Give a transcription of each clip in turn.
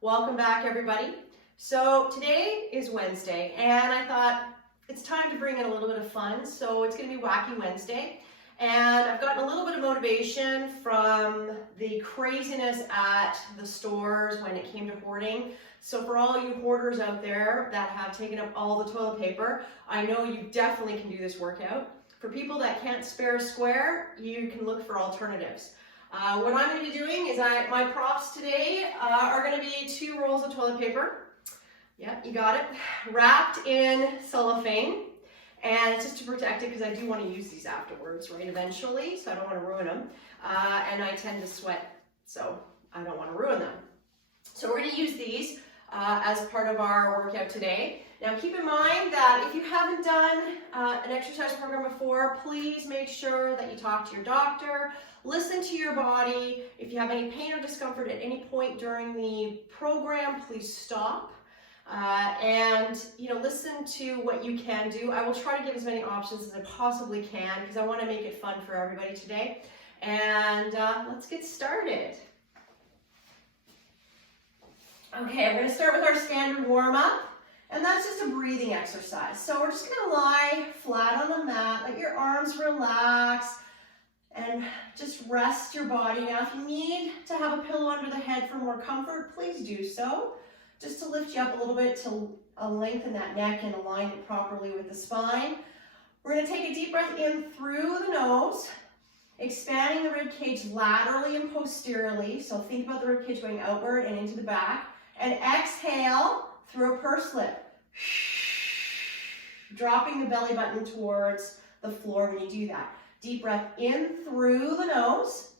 Welcome back, everybody. So today is Wednesday, and I thought it's time to bring in a little bit of fun. So it's going to be Wacky Wednesday, and I've gotten a little bit of motivation from the craziness at the stores when it came to hoarding. So for all you hoarders out there that have taken up all the toilet paper, I know you definitely can do this workout. For people that can't spare a square, you can look for alternatives. What I'm going to be doing is my props today are going to be 2 rolls of toilet paper. Yeah, you got it. Wrapped in cellophane. And it's just to protect it because I do want to use these afterwards, right, eventually. So I don't want to ruin them. And I tend to sweat, so I don't want to ruin them. So we're going to use these as part of our workout today. Now keep in mind that if you haven't done an exercise program before, please make sure that you talk to your doctor, listen to your body. If you have any pain or discomfort at any point during the program, please stop and listen to what you can do. I will try to give as many options as I possibly can because I want to make it fun for everybody today. And let's get started. Okay, I'm going to start with our standard warm-up. And that's just a breathing exercise. So we're just going to lie flat on the mat, let your arms relax, and just rest your body. Now, if you need to have a pillow under the head for more comfort, please do so. Just to lift you up a little bit to lengthen that neck and align it properly with the spine. We're going to take a deep breath in through the nose, expanding the rib cage laterally and posteriorly. So think about the rib cage going outward and into the back. And exhale through a pursed lip, dropping the belly button towards the floor when you do that. Deep breath in through the nose,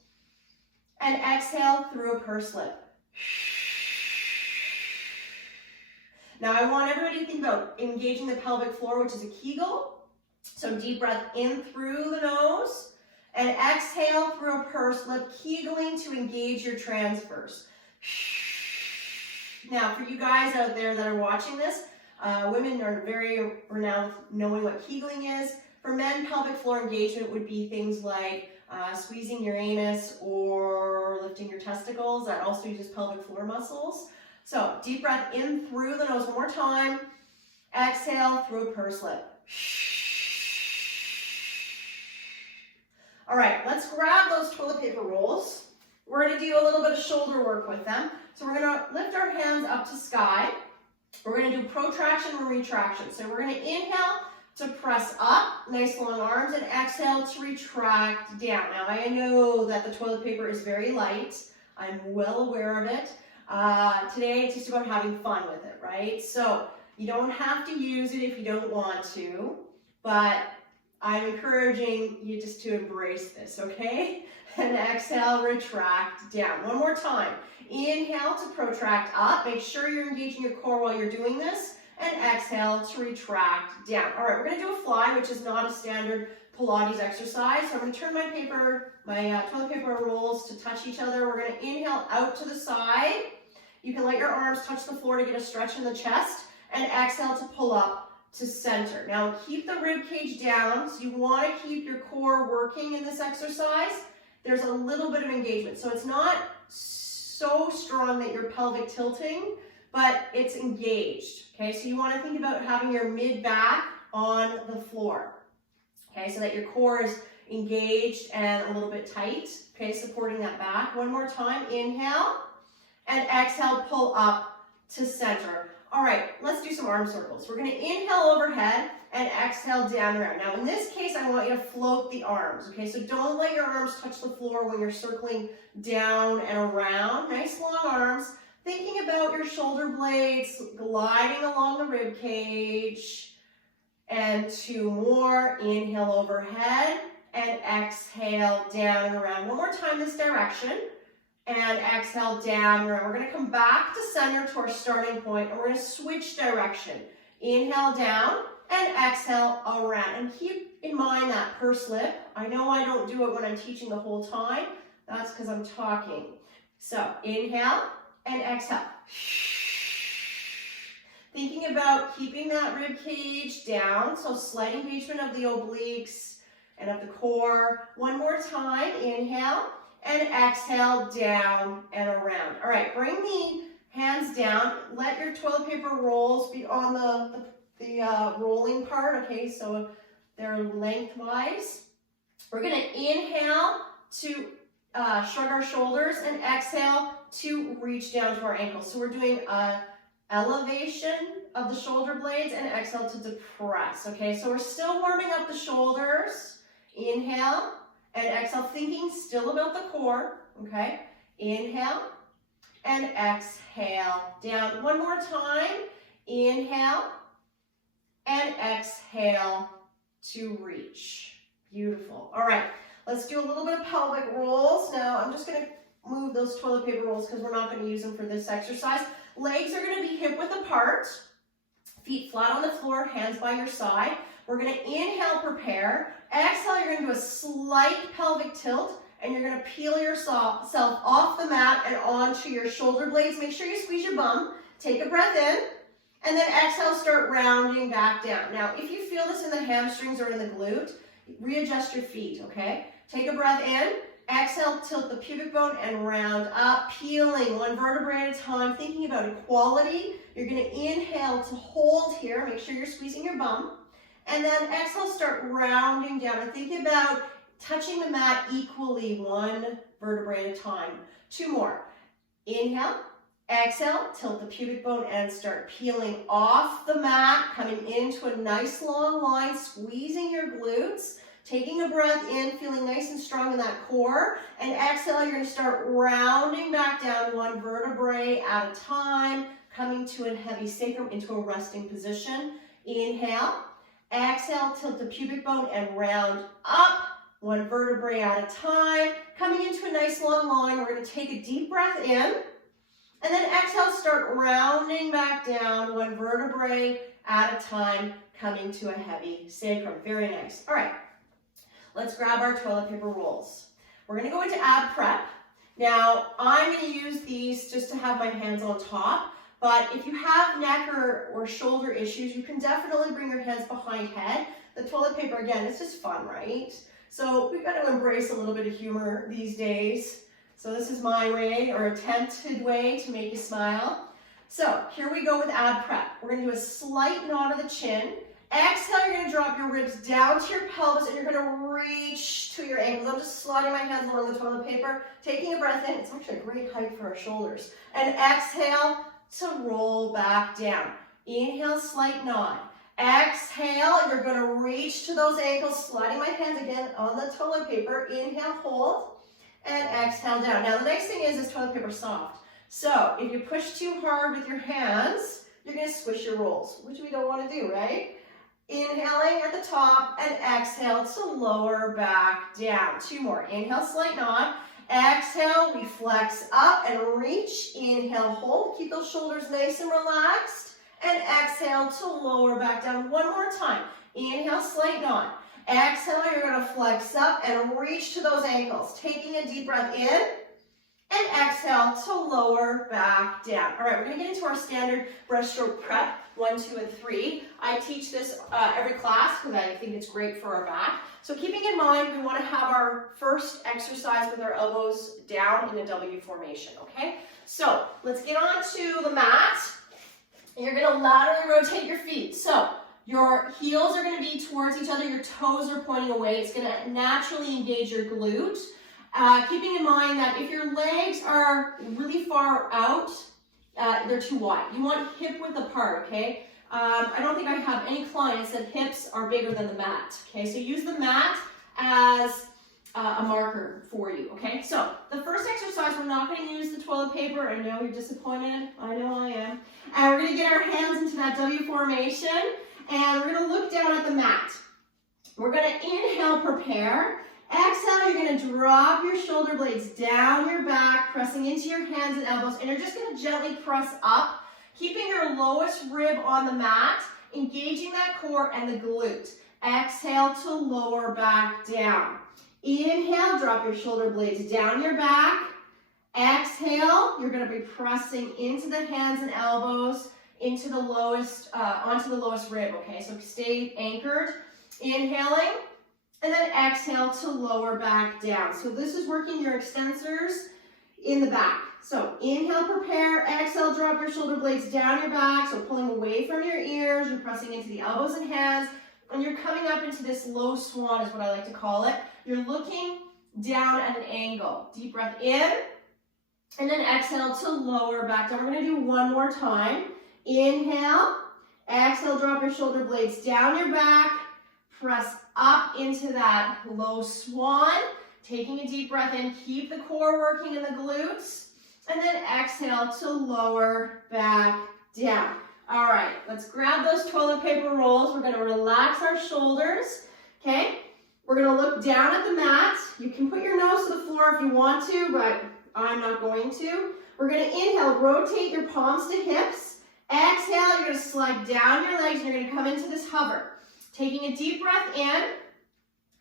and exhale through a pursed lip. Now I want everybody to think about engaging the pelvic floor, which is a Kegel. So deep breath in through the nose, and exhale through a pursed lip, Kegeling to engage your transverse. Now, for you guys out there that are watching this, women are very renowned knowing what Kegeling is. For men, pelvic floor engagement would be things like squeezing your anus or lifting your testicles. That also uses pelvic floor muscles. So, deep breath in through the nose one more time. Exhale through a pursed lip. All right, let's grab those toilet paper rolls. We're going to do a little bit of shoulder work with them. So we're going to lift our hands up to sky. We're going to do protraction and retraction. So we're going to inhale to press up, nice long arms, and exhale to retract down. Now I know that the toilet paper is very light. I'm well aware of it. Today it's just about having fun with it, right? So you don't have to use it if you don't want to, but I'm encouraging you just to embrace this, okay? And exhale, retract down. One more time. Inhale to protract up. Make sure you're engaging your core while you're doing this. And exhale to retract down. All right, we're going to do a fly, which is not a standard Pilates exercise. So I'm going to turn my toilet paper rolls to touch each other. We're going to inhale out to the side. You can let your arms touch the floor to get a stretch in the chest. And exhale to pull up to center. Now keep the rib cage down. So you want to keep your core working in this exercise. There's a little bit of engagement. So it's not so strong that you're pelvic tilting, but it's engaged. Okay, so you want to think about having your mid-back on the floor. Okay, so that your core is engaged and a little bit tight. Okay, supporting that back. One more time. Inhale and exhale, pull up to center. All right, let's do some arm circles. We're going to inhale overhead and exhale down and around. Now, in this case, I want you to float the arms, okay? So don't let your arms touch the floor when you're circling down and around. Nice long arms. Thinking about your shoulder blades gliding along the rib cage. And 2 more. Inhale overhead and exhale down and around. One more time this direction. And exhale down and around. We're going to come back to center to our starting point, and we're going to switch direction. Inhale down and exhale around. And keep in mind that pursed lip. I know I don't do it when I'm teaching the whole time. That's because I'm talking. So inhale and exhale. Thinking about keeping that rib cage down, so slight engagement of the obliques and of the core. One more time. Inhale and exhale down and around. All right, bring the hands hands down. Let your toilet paper rolls be on the rolling part, okay, so they're lengthwise. We're going to inhale to shrug our shoulders and exhale to reach down to our ankles. So we're doing elevation of the shoulder blades and exhale to depress, okay? So we're still warming up the shoulders. Inhale and exhale, thinking still about the core, okay? Inhale and exhale down. One more time. Inhale and exhale to reach. Beautiful. All right, let's do a little bit of pelvic rolls. Now, I'm just going to move those toilet paper rolls because we're not going to use them for this exercise. Legs are going to be hip width apart, feet flat on the floor, hands by your side. We're going to inhale, prepare. Exhale, you're going to do a slight pelvic tilt, and you're going to peel yourself off the mat and onto your shoulder blades. Make sure you squeeze your bum. Take a breath in, and then exhale, start rounding back down. Now, if you feel this in the hamstrings or in the glute, readjust your feet, okay? Take a breath in. Exhale, tilt the pubic bone and round up, peeling one vertebrae at a time, thinking about equality. You're going to inhale to hold here. Make sure you're squeezing your bum. And then exhale, start rounding down and think about touching the mat equally, one vertebrae at a time. Two more. Inhale, exhale, tilt the pubic bone and start peeling off the mat, coming into a nice long line, squeezing your glutes. Taking a breath in, feeling nice and strong in that core. And exhale, you're going to start rounding back down one vertebrae at a time, coming to a heavy sacrum into a resting position. Inhale. Exhale, tilt the pubic bone and round up one vertebrae at a time. Coming into a nice long line, we're going to take a deep breath in. And then exhale, start rounding back down one vertebrae at a time, coming to a heavy sacrum. Very nice. All right. Let's grab our toilet paper rolls. We're going to go into ab prep. Now, I'm going to use these just to have my hands on top, but if you have neck or shoulder issues, you can definitely bring your hands behind head. The toilet paper, again, it's just fun, right? So we've got to embrace a little bit of humor these days. So this is my way, or attempted way, to make you smile. So here we go with ab prep. We're going to do a slight nod of the chin. Exhale, you're going to drop your ribs down to your pelvis and you're going to reach to your ankles. I'm just sliding my hands along the toilet paper, taking a breath in. It's actually a great height for our shoulders. And exhale to roll back down. Inhale, slight nod. Exhale, you're going to reach to those ankles, sliding my hands again on the toilet paper. Inhale, hold, and exhale down. Now, the nice thing is this toilet paper is soft. So if you push too hard with your hands, you're going to squish your rolls, which we don't want to do, right? Inhaling at the top and exhale to lower back down. Two more. Inhale, slight nod. Exhale, we flex up and reach. Inhale, hold. Keep those shoulders nice and relaxed. And exhale to lower back down. One more time. Inhale, slight nod. Exhale, you're going to flex up and reach to those ankles. Taking a deep breath in. And exhale to lower back down. All right, we're going to get into our standard breaststroke prep, 1, 2, and 3. I teach this every class because I think it's great for our back. So keeping in mind, we want to have our first exercise with our elbows down in a W formation, okay? So let's get on to the mat. You're going to laterally rotate your feet. So your heels are going to be towards each other. Your toes are pointing away. It's going to naturally engage your glute. Keeping in mind that if your legs are really far out, they're too wide. You want hip width apart, okay? I don't think I have any clients that hips are bigger than the mat, okay? So use the mat as a marker for you, okay? So the first exercise, we're not going to use the toilet paper. I know you're disappointed. I know I am. And we're going to get our hands into that W formation, and we're going to look down at the mat. We're going to inhale, prepare. Exhale, you're going to drop your shoulder blades down your back, pressing into your hands and elbows, and you're just going to gently press up, keeping your lowest rib on the mat, engaging that core and the glute. Exhale to lower back down. Inhale, drop your shoulder blades down your back. Exhale, you're going to be pressing into the hands and elbows, into the lowest, onto the lowest rib, okay? So stay anchored. Inhaling. And then exhale to lower back down. So this is working your extensors in the back. So inhale, prepare, exhale, drop drop your shoulder blades down your back, so pulling away from your ears. You're pressing into the elbows and hands, and you're coming up into this low swan is what I like to call it. You're looking down at an angle. Deep breath in, and then exhale to lower back down. We're going to do one more time. Inhale, exhale, drop your shoulder blades down your back, press up into that low swan. Taking a deep breath in, keep the core working in the glutes, and then exhale to lower back down. All right, let's grab those toilet paper rolls. We're gonna relax our shoulders, okay? We're gonna look down at the mat. You can put your nose to the floor if you want to, but I'm not going to. We're gonna inhale, rotate your palms to hips. Exhale, you're gonna slide down your legs, and you're gonna come into this hover. Taking a deep breath in.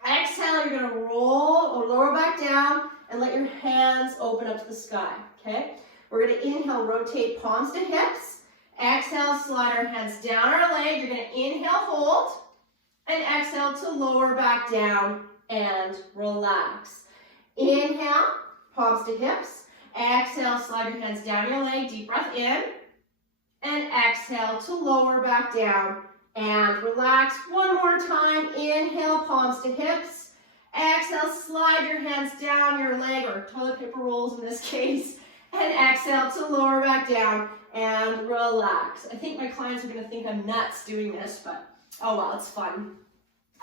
Exhale, you're going to roll or lower back down and let your hands open up to the sky, okay? We're going to inhale, rotate palms to hips. Exhale, slide our hands down our leg. You're going to inhale, hold, and exhale to lower back down and relax. Inhale, palms to hips. Exhale, slide your hands down your leg. Deep breath in. And exhale to lower back down and relax. One more time. Inhale, palms to hips. Exhale, slide your hands down your leg, or toilet paper rolls in this case. And exhale to lower back down and relax. I think my clients are going to think I'm nuts doing this, but oh well, it's fun.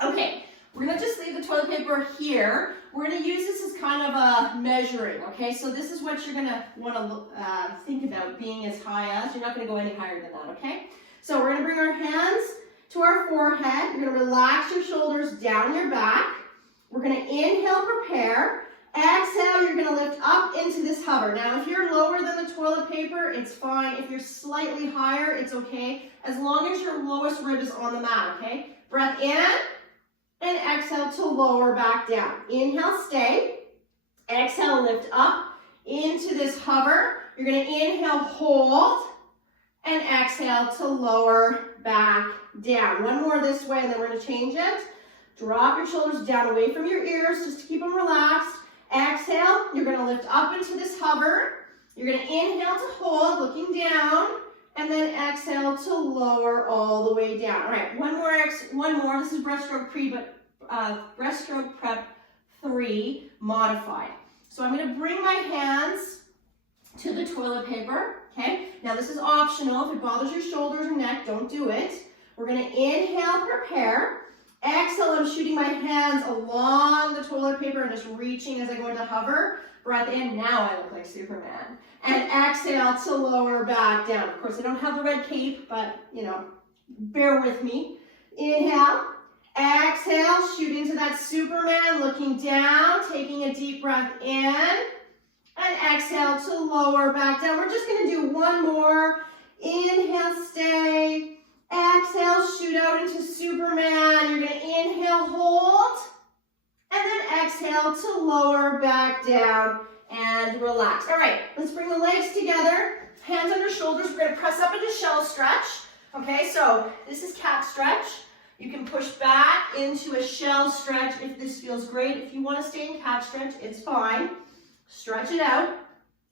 Okay, we're going to just leave the toilet paper here. We're going to use this as kind of a measuring, okay? So this is what you're going to want to think about being as high as. You're not going to go any higher than that, okay? So we're going to bring our hands to our forehead. You're going to relax your shoulders down your back. We're going to inhale, prepare. Exhale, you're going to lift up into this hover. Now, if you're lower than the toilet paper, it's fine. If you're slightly higher, it's okay, as long as your lowest rib is on the mat, okay? Breath in, and exhale to lower back down. Inhale, stay. Exhale, lift up into this hover. You're going to inhale, hold, and exhale to lower back down. One more this way, and then we're going to change it. Drop your shoulders down away from your ears just to keep them relaxed. Exhale, you're going to lift up into this hover. You're going to inhale to hold, looking down, and then exhale to lower all the way down. All right, one more. This is breaststroke prep 3 modified. So I'm going to bring my hands to the toilet paper, okay? Now this is optional. If it bothers your shoulders or neck, don't do it. We're going to inhale, prepare. Exhale, I'm shooting my hands along the toilet paper and just reaching as I go into hover. Breath in, now I look like Superman. And exhale to lower back down. Of course, I don't have the red cape, but, you know, bear with me. Inhale, exhale, shoot into that Superman, looking down, taking a deep breath in, and exhale to lower back down. We're just going to do one more. Inhale, stay. Exhale, shoot out into Superman. You're going to inhale, hold, and then exhale to lower back down and relax. All right, let's bring the legs together, hands under shoulders. We're going to press up into shell stretch. Okay, so this is cat stretch. You can push back into a shell stretch if this feels great. If you want to stay in cat stretch, it's fine. Stretch it out.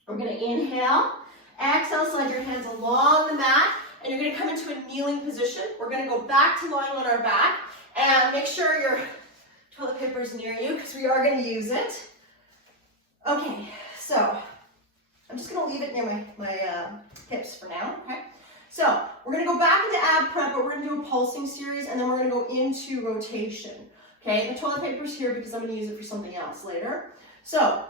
We're going to inhale. Exhale, slide your hands along the mat. And you're going to come into a kneeling position. We're going to go back to lying on our back. And make sure your toilet paper is near you because we are going to use it. Okay, so I'm just going to leave it near my hips for now. Okay, so we're going to go back into ab prep, but we're going to do a pulsing series, and then we're going to go into rotation. Okay, the toilet paper's here because I'm going to use it for something else later. So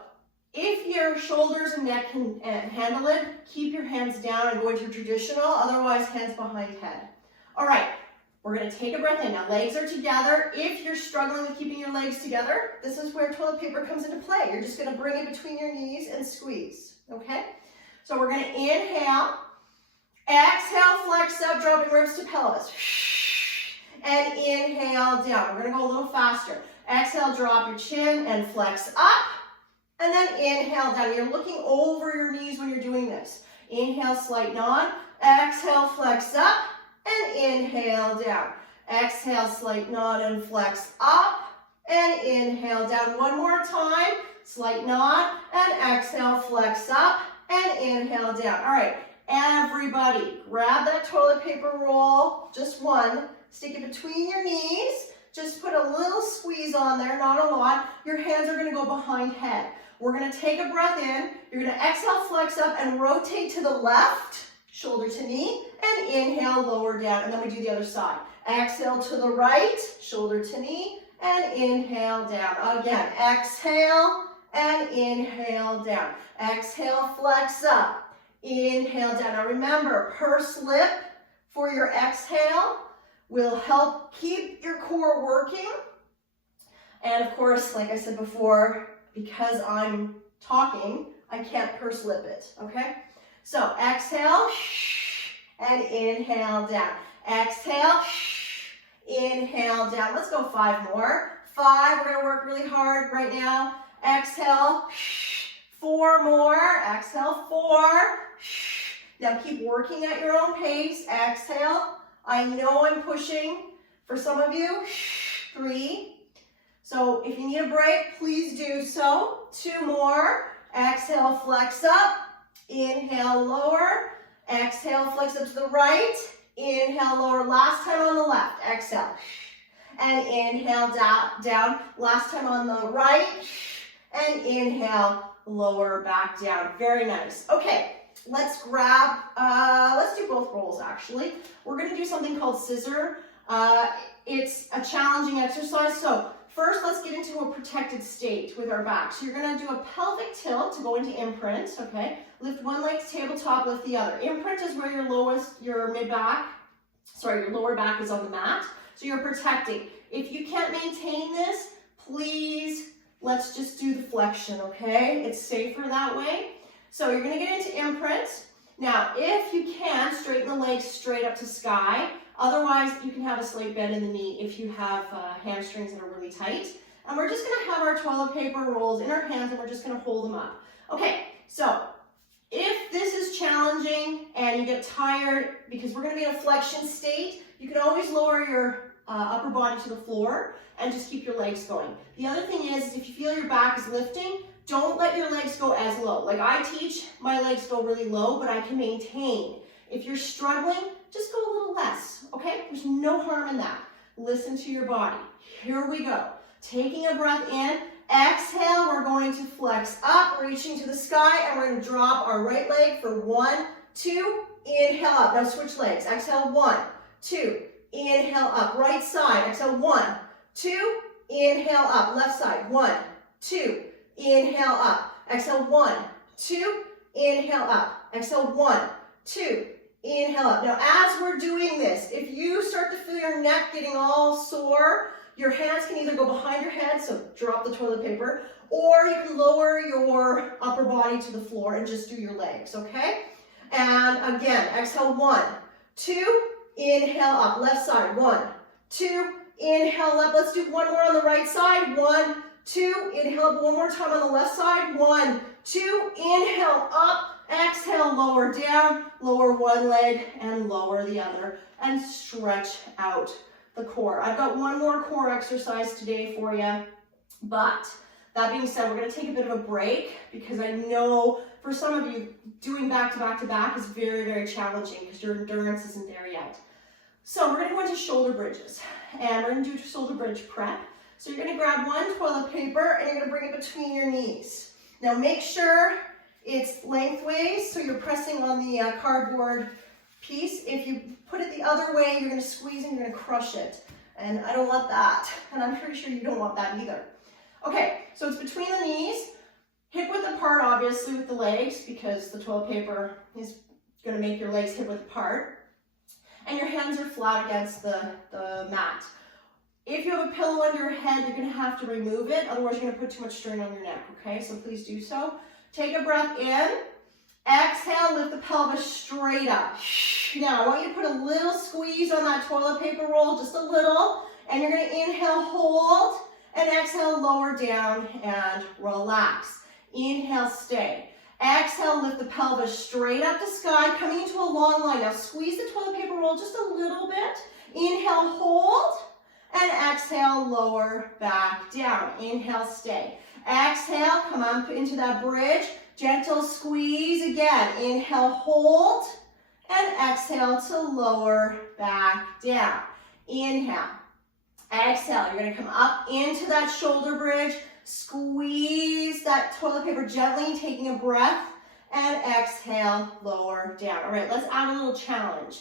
if your shoulders and neck can handle it, keep your hands down and go into traditional, otherwise hands behind head. All right, we're going to take a breath in. Now legs are together. If you're struggling with keeping your legs together, this is where toilet paper comes into play. You're just going to bring it between your knees and squeeze, okay? So we're going to inhale, exhale, flex up, dropping ribs to pelvis. And inhale down. We're going to go a little faster. Exhale, drop your chin and flex up. And then inhale down. You're looking over your knees when you're doing this. Inhale, slight nod. Exhale, flex up. And inhale down. Exhale, slight nod and flex up. And inhale down. One more time. Slight nod. And exhale, flex up. And inhale down. All right. Everybody, grab that toilet paper roll, just one, stick it between your knees, just put a little squeeze on there, not a lot. Your hands are gonna go behind head. We're gonna take a breath in, you're gonna exhale, flex up, and rotate to the left, shoulder to knee, and inhale, lower down, and then we do the other side. Exhale to the right, shoulder to knee, and inhale down. Again, exhale, and inhale down. Exhale, flex up. Inhale down. Now remember, pursed lip for your exhale will help keep your core working. And of course, like I said before, because I'm talking, I can't purse lip it, okay? So exhale, and inhale down. Exhale, inhale down. Let's go 5 more. 5, we're gonna work really hard right now. Exhale, 4 more. Exhale, 4. Now keep working at your own pace. Exhale. I know I'm pushing for some of you. 3. So if you need a break, please do so. 2 more. Exhale, flex up. Inhale, lower. Exhale, flex up to the right. Inhale, lower. Last time on the left. Exhale. And inhale, down. Last time on the right. And inhale, lower, back down. Very nice. Okay, let's grab, let's do both rolls actually. We're gonna do something called Scissor. It's a challenging exercise. So first, let's get into a protected state with our back. So you're gonna do a pelvic tilt to go into imprint, okay? Lift one leg to tabletop, lift the other. Imprint is where your lower back is on the mat. So you're protecting. If you can't maintain this, please, let's just do the flexion, okay? It's safer that way. So you're gonna get into imprint. Now, if you can, straighten the legs straight up to sky. Otherwise, you can have a slight bend in the knee if you have hamstrings that are really tight. And we're just gonna have our toilet paper rolls in our hands and we're just gonna hold them up. Okay, so if this is challenging and you get tired, because we're gonna be in a flexion state, you can always lower your upper body to the floor and just keep your legs going. The other thing is, if you feel your back is lifting, don't let your legs go as low. Like I teach, my legs go really low, but I can maintain. If you're struggling, just go a little less, okay? There's no harm in that. Listen to your body. Here we go. Taking a breath in, exhale, we're going to flex up, reaching to the sky, and we're going to drop our right leg for 1, 2, inhale up. Now switch legs. Exhale, 1, 2, inhale up. Right side, exhale, 1, 2, inhale up. Left side, 1, 2, inhale up. Exhale, 1, 2, inhale up. Exhale, 1, 2, inhale up. Now, as we're doing this, if you start to feel your neck getting all sore, your hands can either go behind your head, so drop the toilet paper, or you can lower your upper body to the floor and just do your legs, okay? And again, exhale, 1, 2, inhale up. Left side, 1, 2, inhale up. Let's do one more on the right side. 1, 2, inhale up. One more time on the left side. 1, 2, inhale up. Exhale, lower down, lower one leg and lower the other, and stretch out the core. I've got one more core exercise today for you, but that being said, we're going to take a bit of a break because I know for some of you, doing back to back to back is very, very challenging because your endurance isn't there yet. So we're going to go into shoulder bridges, and we're going to do shoulder bridge prep. So you're going to grab one toilet paper and you're going to bring it between your knees. Now make sure it's lengthways, so you're pressing on the cardboard piece. If you put it the other way, you're going to squeeze and you're going to crush it. And I don't want that. And I'm pretty sure you don't want that either. Okay, so it's between the knees, hip width apart, obviously, with the legs, because the toilet paper is going to make your legs hip width apart. And your hands are flat against the mat. If you have a pillow under your head, you're going to have to remove it. Otherwise, you're going to put too much strain on your neck, okay? So please do so. Take a breath in. Exhale, lift the pelvis straight up. Now, I want you to put a little squeeze on that toilet paper roll, just a little. And you're going to inhale, hold, and exhale, lower down and relax. Inhale, stay. Exhale, lift the pelvis straight up to sky, coming into a long line. Now, squeeze the toilet paper roll just a little bit. Inhale, hold, and exhale, lower, back down. Inhale, stay. Exhale, come on into that bridge. Gentle squeeze again. Inhale, hold, and exhale to lower back down. Inhale. Exhale. You're going to come up into that shoulder bridge. Squeeze that toilet paper gently, taking a breath. And exhale, lower down. All right, let's add a little challenge.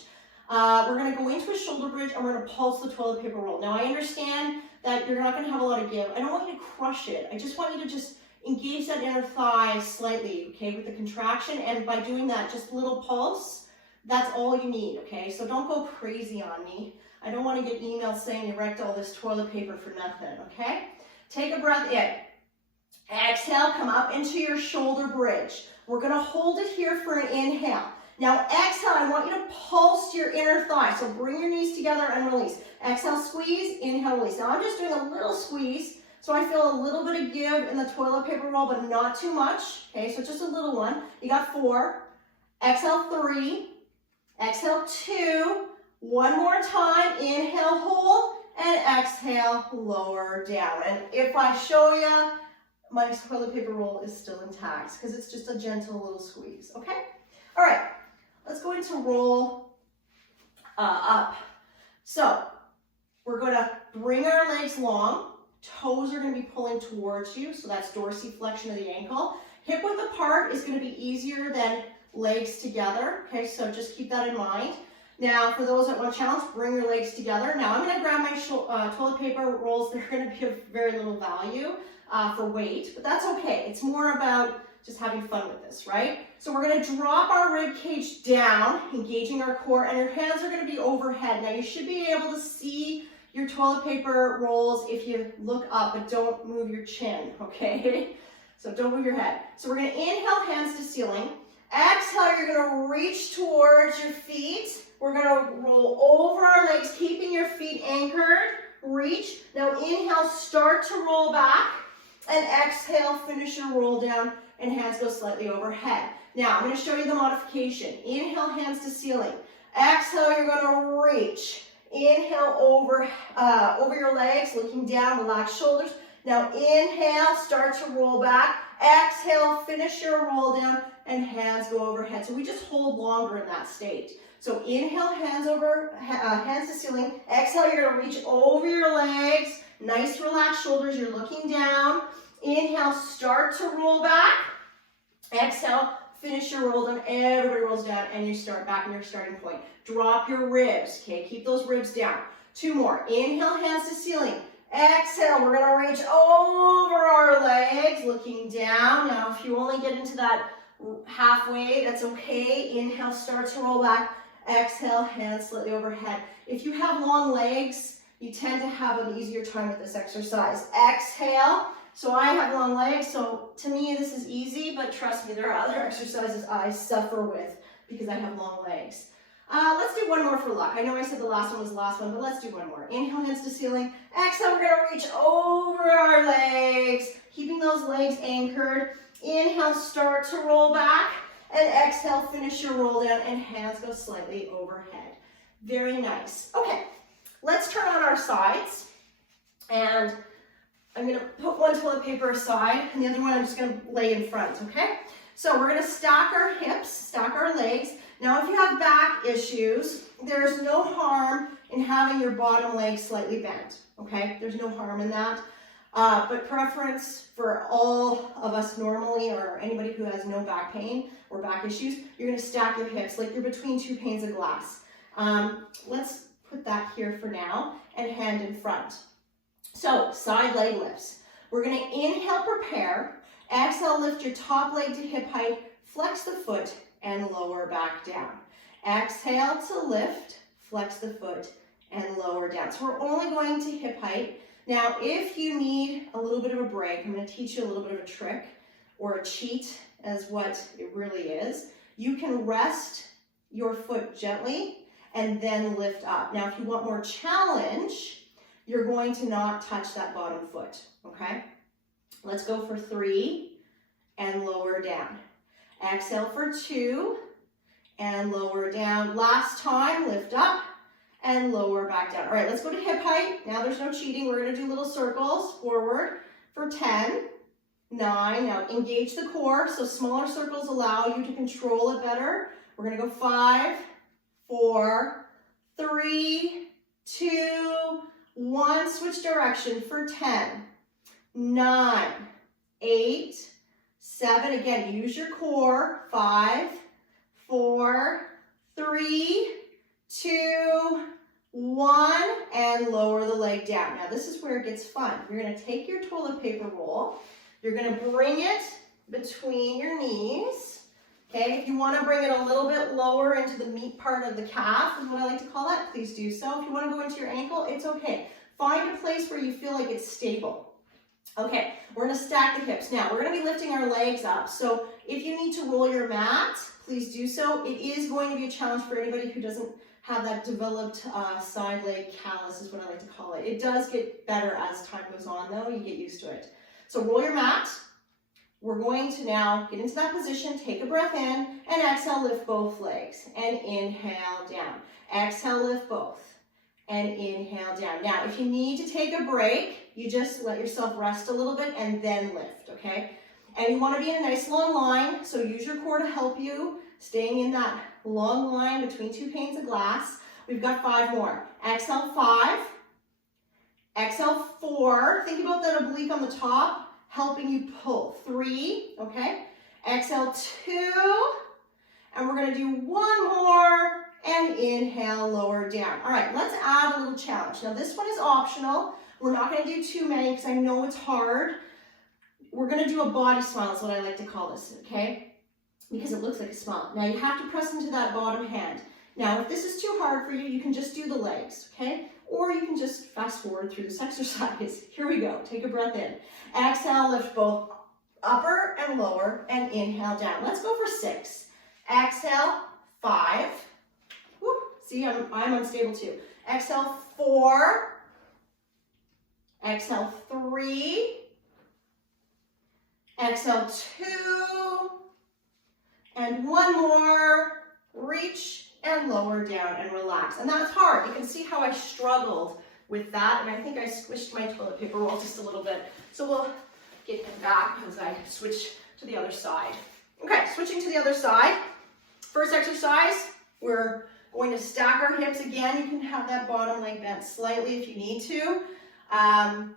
We're going to go into a shoulder bridge and we're going to pulse the toilet paper roll. Now, I understand that you're not going to have a lot of give. I don't want you to crush it. I just want you to just engage that inner thigh slightly, okay, with the contraction. And by doing that, just a little pulse, that's all you need, okay? So don't go crazy on me. I don't want to get emails saying you wrecked all this toilet paper for nothing, okay? Take a breath in. Exhale, come up into your shoulder bridge. We're going to hold it here for an inhale. Now exhale, I want you to pulse your inner thigh. So bring your knees together and release. Exhale, squeeze, inhale, release. Now I'm just doing a little squeeze, so I feel a little bit of give in the toilet paper roll, but not too much. Okay, so just a little one. You got 4. Exhale, 3. Exhale, 2. One more time. Inhale, hold, and exhale, lower down. And if I show you, my toilet paper roll is still intact because it's just a gentle little squeeze, okay? All right, let's go into roll up. So we're going to bring our legs long. Toes are going to be pulling towards you, so that's dorsiflexion of the ankle. Hip width apart is going to be easier than legs together, okay? So just keep that in mind. Now, for those that want to challenge, bring your legs together. Now, I'm going to grab my toilet paper rolls. They're going to be of very little value for weight, but that's okay. It's more about just having fun with this, right? So we're going to drop our rib cage down, engaging our core, and your hands are going to be overhead. Now, you should be able to see your toilet paper rolls if you look up, but don't move your chin, okay? So don't move your head. So we're going to inhale, hands to ceiling. Exhale, you're going to reach towards your feet. We're going to roll over our legs, keeping your feet anchored. Reach. Now inhale, start to roll back. And exhale, finish your roll down, and hands go slightly overhead. Now, I'm going to show you the modification. Inhale, hands to ceiling. Exhale, you're going to reach. Inhale, over your legs, looking down, relax shoulders. Now, inhale, start to roll back. Exhale, finish your roll down, and hands go overhead. So we just hold longer in that state. So inhale, hands to ceiling. Exhale, you're going to reach over your legs. Nice relaxed shoulders, you're looking down. Inhale, start to roll back. Exhale, finish your roll down. Everybody rolls down and you start back in your starting point. Drop your ribs, okay? Keep those ribs down. 2 more. Inhale, hands to ceiling. Exhale, we're gonna reach over our legs, looking down. Now, if you only get into that halfway, that's okay. Inhale, start to roll back. Exhale, hands slightly overhead. If you have long legs, you tend to have an easier time with this exercise. Exhale. So I have long legs, so to me this is easy, but trust me, there are other exercises I suffer with because I have long legs. Let's do one more for luck. I know I said the last one was the last one, but let's do one more. Inhale, hands to ceiling. Exhale, we're gonna reach over our legs, keeping those legs anchored. Inhale, start to roll back, and exhale, finish your roll down, and hands go slightly overhead. Very nice. Okay. Let's turn on our sides, and I'm going to put one toilet paper aside, and the other one I'm just going to lay in front, okay? So we're going to stack our hips, stack our legs. Now, if you have back issues, there's no harm in having your bottom leg slightly bent, okay? There's no harm in that. But preference for all of us normally, or anybody who has no back pain or back issues, you're going to stack your hips like you're between 2 panes of glass. Let's put that here for now, and hand in front. So, side leg lifts. We're going to inhale, prepare. Exhale, lift your top leg to hip height, flex the foot, and lower back down. Exhale to lift, flex the foot, and lower down. So we're only going to hip height. Now, if you need a little bit of a break, I'm going to teach you a little bit of a trick, or a cheat, as what it really is. You can rest your foot gently, and then lift up. Now, if you want more challenge, you're going to not touch that bottom foot, okay? Let's go for 3 and lower down. Exhale for 2 and lower down. Last time, lift up and lower back down. All right, let's go to hip height. Now there's no cheating. We're gonna do little circles forward for 10 9. Now engage the core, so smaller circles allow you to control it better. We're going to go 5, 4, 3, 2, 1. Switch direction for 10, 9, 8, 7. Again, use your core. 5, 4, 3, 2, 1, and lower the leg down. Now this is where it gets fun. You're going to take your toilet paper roll. You're going to bring it between your knees. Okay, if you want to bring it a little bit lower into the meat part of the calf, is what I like to call that, please do so. If you want to go into your ankle, it's okay. Find a place where you feel like it's stable. Okay, we're going to stack the hips. Now, we're going to be lifting our legs up. So if you need to roll your mat, please do so. It is going to be a challenge for anybody who doesn't have that developed side leg callus, is what I like to call it. It does get better as time goes on, though. You get used to it. So roll your mat. We're going to now get into that position, take a breath in, and exhale, lift both legs, and inhale down. Exhale, lift both, and inhale down. Now, if you need to take a break, you just let yourself rest a little bit and then lift, okay? And you want to be in a nice long line, so use your core to help you, staying in that long line between 2 panes of glass. We've got 5 more. Exhale, 5. Exhale, 4. Think about that oblique on the top, helping you pull. 3, okay? Exhale, 2, and we're gonna do 1 more, and inhale, lower down. All right, let's add a little challenge. Now this one is optional. We're not gonna do too many because I know it's hard. We're gonna do a body smile is what I like to call this, okay? Because it looks like a smile. Now you have to press into that bottom hand. Now if this is too hard for you, you can just do the legs, okay? Or you can just fast forward through this exercise. Here we go, take a breath in. Exhale, lift both upper and lower, and inhale down. Let's go for 6. Exhale, 5. Woo. See, I'm unstable too. Exhale, 4. Exhale, 3. Exhale, 2. And 1 more. Reach and lower down and relax. And that's hard. You can see how I struggled with that, and I think I squished my toilet paper roll just a little bit. So we'll get him back as I switch to the other side. Okay, switching to the other side. First exercise, we're going to stack our hips again. You can have that bottom leg bent slightly if you need to. Hand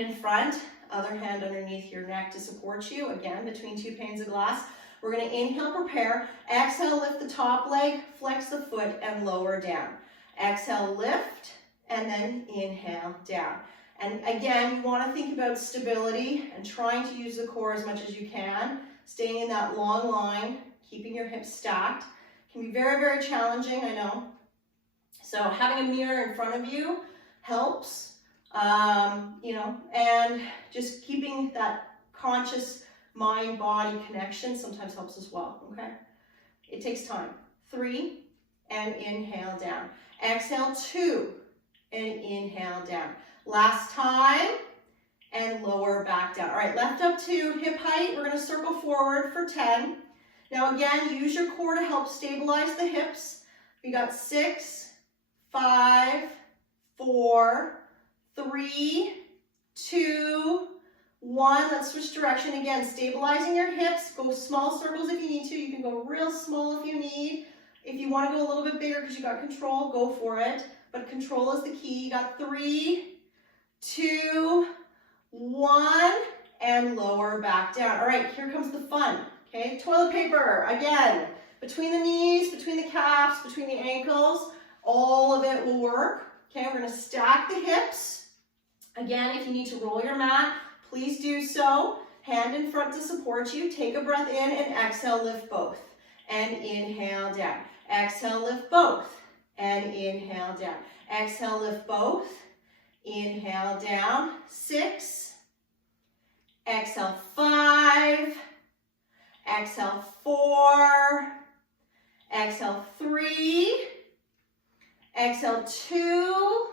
in front, other hand underneath your neck to support you. Again, between 2 panes of glass. We're going to inhale, prepare. Exhale, lift the top leg, flex the foot, and lower down. Exhale, lift, and then inhale, down. And again, you want to think about stability and trying to use the core as much as you can. Staying in that long line, keeping your hips stacked. Can be very, very challenging, I know. So having a mirror in front of you helps, and just keeping that conscious mind-body connection sometimes helps as well, okay? It takes time. 3, and inhale down. Exhale, 2, and inhale down. Last time, and lower back down. All right, left up to hip height. We're gonna circle forward for 10. Now again, use your core to help stabilize the hips. We got 6, 5, 4, 3, 2, 1. Let's switch direction again. Stabilizing your hips. Go small circles if you need to. You can go real small if you need. If you want to go a little bit bigger because you got control, go for it. But control is the key. You got 3, 2, 1, and lower back down. All right, here comes the fun. Okay, toilet paper again. Between the knees, between the calves, between the ankles, all of it will work. Okay, we're going to stack the hips. Again, if you need to roll your mat, please do so. Hand in front to support you. Take a breath in and exhale, lift both. And inhale down. Exhale, lift both. And inhale down. Exhale, lift both. Inhale down. 6. Exhale, 5. Exhale, 4. Exhale, 3. Exhale, 2.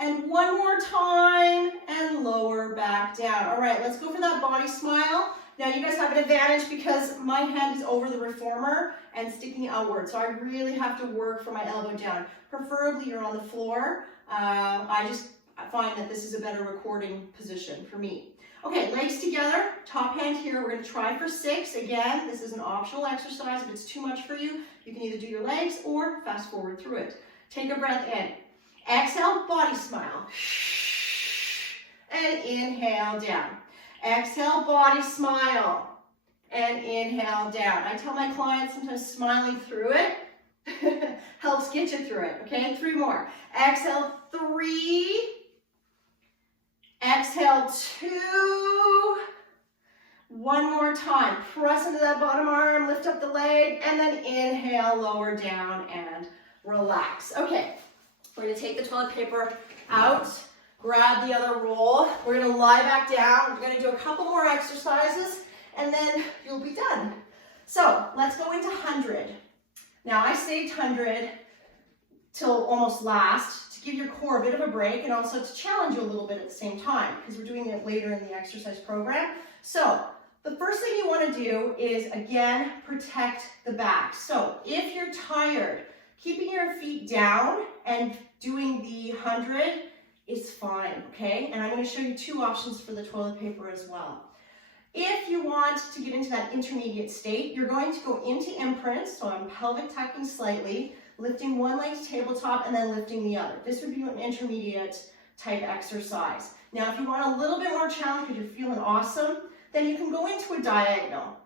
And 1 more time, and lower back down. All right, let's go for that body smile. Now you guys have an advantage because my hand is over the reformer and sticking outward, so I really have to work from my elbow down. Preferably you're on the floor. I just find that this is a better recording position for me. Okay, legs together, top hand here. We're going to try for 6. Again, this is an optional exercise. If it's too much for you, you can either do your legs or fast forward through it. Take a breath in. Exhale, body smile. And inhale down. Exhale, body smile. And inhale down. I tell my clients sometimes smiling through it helps get you through it. Okay, 3 more. Exhale, 3. Exhale, 2. One more time. Press into that bottom arm, lift up the leg, and then inhale, lower down, and relax. Okay, we're going to take the toilet paper out, grab the other roll. We're going to lie back down. We're going to do a couple more exercises, and then you'll be done. So let's go into 100. Now I saved 100 till almost last to give your core a bit of a break and also to challenge you a little bit at the same time because we're doing it later in the exercise program. So the first thing you want to do is, again, protect the back. So if you're tired, keeping your feet down and doing the 100 is fine, okay? And I'm going to show you 2 options for the toilet paper as well. If you want to get into that intermediate state, you're going to go into imprint, so I'm pelvic tucking slightly, lifting one leg to tabletop and then lifting the other. This would be an intermediate type exercise. Now, if you want a little bit more challenge because you're feeling awesome, then you can go into a diagonal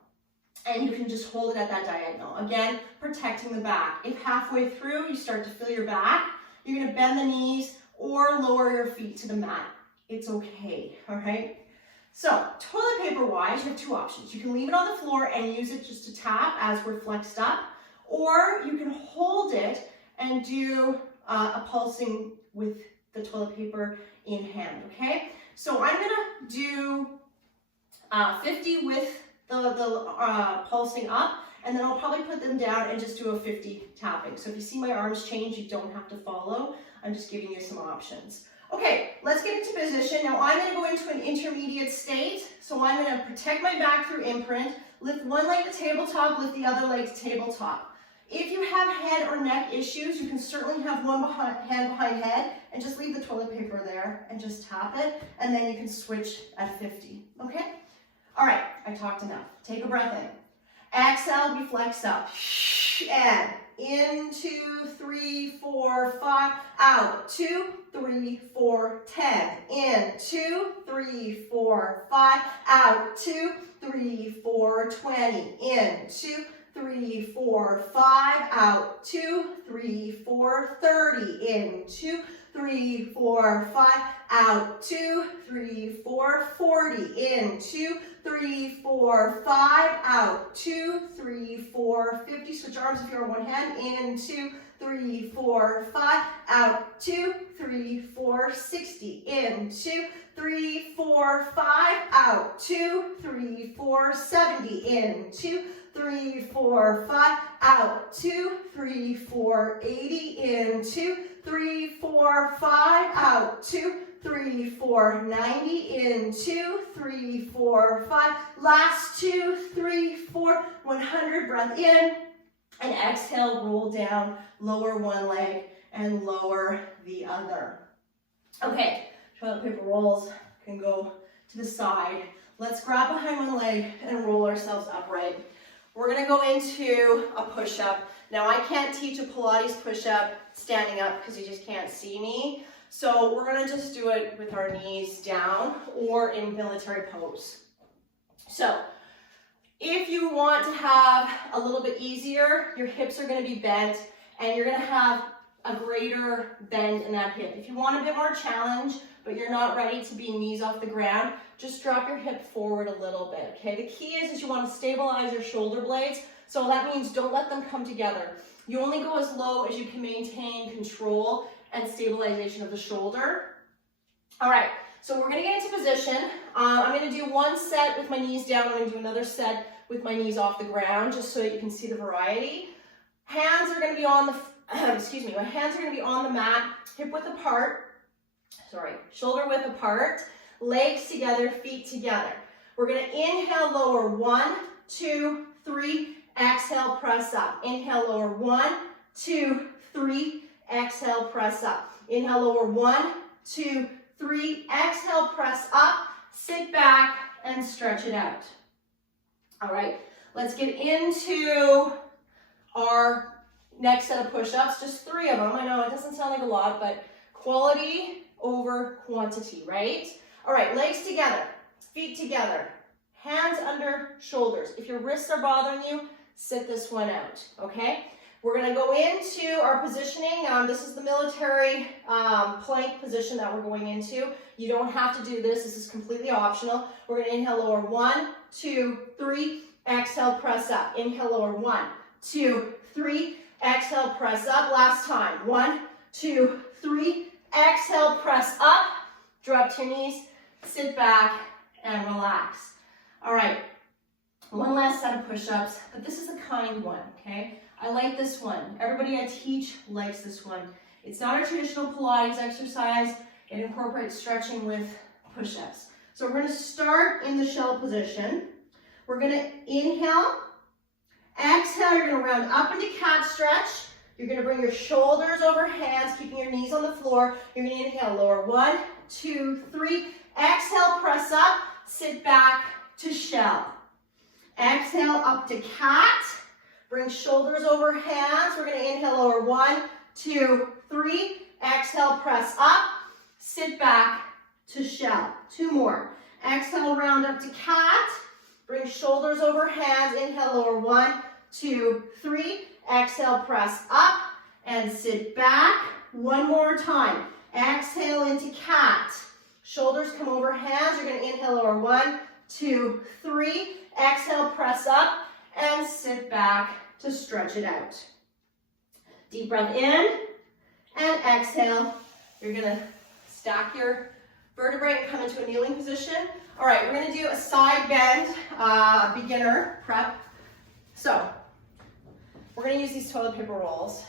and you can just hold it at that diagonal. Again, protecting the back. If halfway through you start to feel your back, you're going to bend the knees or lower your feet to the mat. It's okay, all right? So, toilet paper wise, you have 2 options. You can leave it on the floor and use it just to tap as we're flexed up, or you can hold it and do a pulsing with the toilet paper in hand, okay? So I'm gonna do 50 with the pulsing up, and then I'll probably put them down and just do a 50 tapping. So if you see my arms change, you don't have to follow. I'm just giving you some options. Okay, let's get into position. Now I'm going to go into an intermediate state. So I'm going to protect my back through imprint, lift one leg to tabletop, lift the other leg to tabletop. If you have head or neck issues, you can certainly have one hand behind head and just leave the toilet paper there and just tap it, and then you can switch at 50, okay? All right, I talked enough. Take a breath in. Exhale, we flex up. And in, 2, 3, 4, 5, out, 2, 3, 4, 10, in, 2, 3, 4, 5, out, 2, 3, 4, 20, in, 2, 3, 4, 5, out, 2, 3, 4, 30, in, 2, 3, 4, 5, out, 2, 3, 4, 40, in, 2, 3, 4, 5, out, 2, 3, 4, 50, switch arms if you're on one hand, in, 2, 3, 4, 5, out, 2, 3, 4, 60, in, 2, 3, 4, 5, out, 2, 3, 4, 70, in, 2, 3, 4, 5, out, 2, 3, 4, 80, in, 2, 3, 4, 5, out, 2, 3, 4, 90, in, 2, 3, 4, 5, last 2, 3, 4, 100, breath in, and exhale, roll down, lower one leg, and lower the other. Okay, toilet paper rolls can go to the side. Let's grab behind one leg and roll ourselves upright. We're gonna go into a push-up. Now I can't teach a Pilates push-up standing up because you just can't see me. So we're gonna just do it with our knees down or in military pose. So if you want to have a little bit easier, your hips are gonna be bent and you're gonna have a greater bend in that hip. If you want a bit more challenge, but you're not ready to be knees off the ground, just drop your hip forward a little bit, okay? The key is you want to stabilize your shoulder blades, so that means don't let them come together. You only go as low as you can maintain control and stabilization of the shoulder. All right, so we're gonna get into position. I'm gonna do one set with my knees down, I'm gonna do another set with my knees off the ground, just so that you can see the variety. Hands are gonna be on the, my hands are gonna be on the mat, hip width apart, shoulder width apart, legs together, feet together. We're gonna inhale, lower, 1, 2, 3, exhale, press up. Inhale, lower, 1, 2, 3, exhale, press up. Inhale, lower, 1, 2, 3, exhale, press up. sit back, and stretch it out. All right, let's get into our next set of push-ups, just 3 of them. I know it doesn't sound like a lot, but quality over quantity, right? All right, legs together, feet together, hands under shoulders. If your wrists are bothering you, sit this one out, okay? We're gonna go into our positioning. This is the military plank position that we're going into. You don't have to do this. This is completely optional. We're gonna inhale, lower, 1, 2, 3, exhale, press up. Inhale, lower, 1, 2, 3, exhale, press up. Last time, 1, 2, 3, exhale, press up. Drop to your knees, sit back, and relax. All right, one last set of push-ups, but this is a kind one, okay? I like this one. Everybody I teach likes this one. It's not a traditional Pilates exercise. It incorporates stretching with push-ups. So we're gonna start in the shell position. We're gonna inhale, exhale, you're gonna round up into cat stretch. You're gonna bring your shoulders over hands, keeping your knees on the floor. You're gonna inhale, lower, 1, 2, 3. Exhale, press up, sit back to shell. Exhale, up to cat. Bring shoulders over hands. We're gonna inhale, lower, 1, 2, 3. Exhale, press up, sit back to shell. 2 more. Exhale, round up to cat. Bring shoulders over hands. Inhale, lower, 1, 2, 3. Exhale, press up and sit back. 1 more time. Exhale into cat. Shoulders come over hands. You're going to inhale, lower, 1, 2, 3. Exhale, press up and sit back to stretch it out. Deep breath in and exhale. You're going to stack your vertebrae and come into a kneeling position. All right, we're going to do a side bend beginner prep. So we're going to use these toilet paper rolls.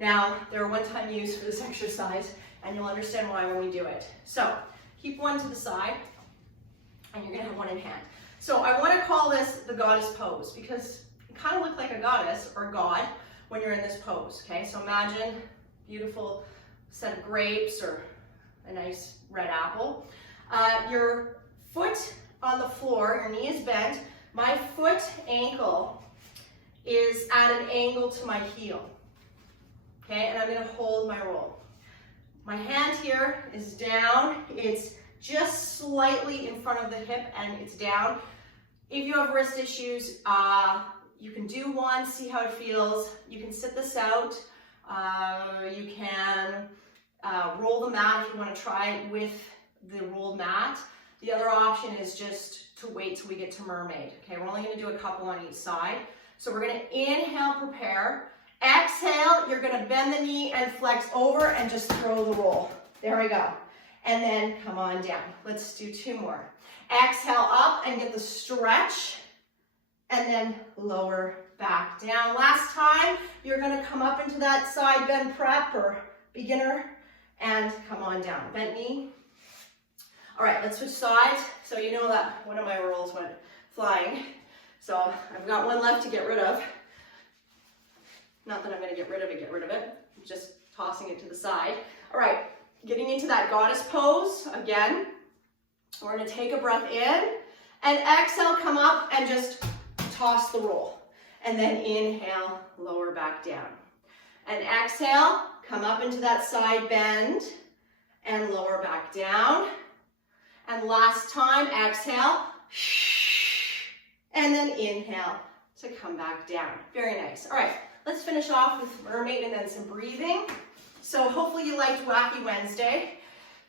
Now, they're a one-time use for this exercise, and you'll understand why when we do it. So keep one to the side, and you're going to have one in hand. So I want to call this the goddess pose because you kind of look like a goddess or god when you're in this pose, okay? So imagine a beautiful set of grapes or a nice red apple. Your foot on the floor, your knee is bent. My foot ankle is at an angle to my heel, okay? And I'm gonna hold my roll. My hand here is down. It's just slightly in front of the hip and it's down. If you have wrist issues, you can do one, see how it feels. You can sit this out. You can roll the mat if you want to try it with the rolled mat. The other option is just to wait till we get to Mermaid. Okay, we're only going to do a couple on each side. So we're going to inhale, prepare. Exhale, you're going to bend the knee and flex over and just throw the roll. There we go. And then come on down. Let's do 2 more. Exhale up and get the stretch. And then lower back down. Last time, you're going to come up into that side bend prep or beginner and come on down. Bent knee. All right, let's switch sides. So you know that one of my rolls went flying. So I've got one left to get rid of. Not that I'm going to get rid of it. I'm just tossing it to the side. All right, getting into that goddess pose again. We're going to take a breath in and exhale, come up and just toss the roll. And then inhale, lower back down. And exhale, come up into that side bend and lower back down. And last time, exhale, and then inhale to come back down. Very nice. All right, let's finish off with Mermaid and then some breathing. So hopefully you liked Wacky Wednesday,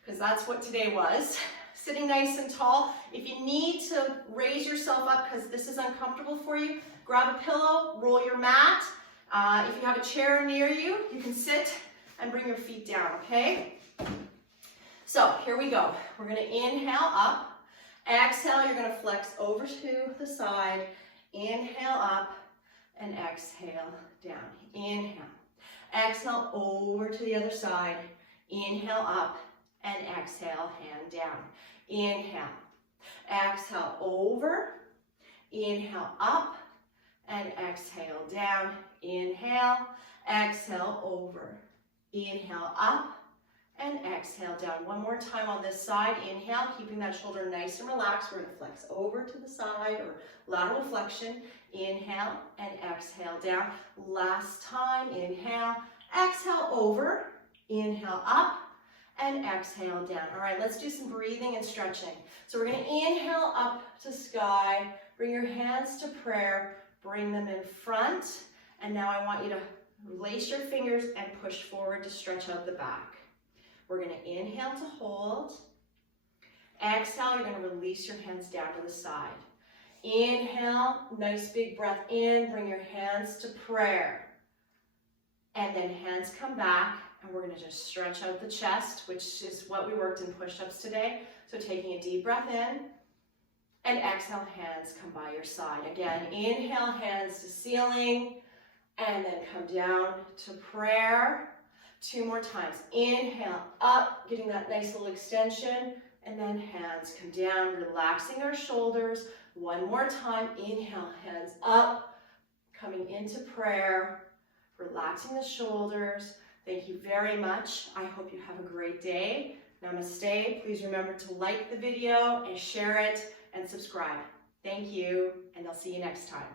because that's what today was. Sitting nice and tall. If you need to raise yourself up because this is uncomfortable for you, grab a pillow, roll your mat. If you have a chair near you, you can sit and bring your feet down, okay? So here we go. We're going to inhale up. Exhale, you're going to flex over to the side. Inhale up and exhale down. Inhale. Exhale over to the other side. Inhale up and exhale, hand down. Inhale. Exhale over. Inhale up and exhale down. Inhale. Exhale over. Inhale up and exhale down. One more time on this side. Inhale, keeping that shoulder nice and relaxed. We're going to flex over to the side or lateral flexion. Inhale and exhale down. Last time. Inhale, exhale over. Inhale up and exhale down. All right, let's do some breathing and stretching. So we're going to inhale up to sky. Bring your hands to prayer. Bring them in front. And now I want you to lace your fingers and push forward to stretch out the back. We're going to inhale to hold. Exhale, you're going to release your hands down to the side. Inhale, nice big breath in. Bring your hands to prayer. And then hands come back, and we're going to just stretch out the chest, which is what we worked in push-ups today. So taking a deep breath in, and exhale, hands come by your side. Again, inhale, hands to ceiling, and then come down to prayer. 2 more times. Inhale, up, getting that nice little extension, and then hands come down, relaxing our shoulders. 1 more time. Inhale, hands up, coming into prayer, relaxing the shoulders. Thank you very much. I hope you have a great day. Namaste. Please remember to like the video and share it and subscribe. Thank you, and I'll see you next time.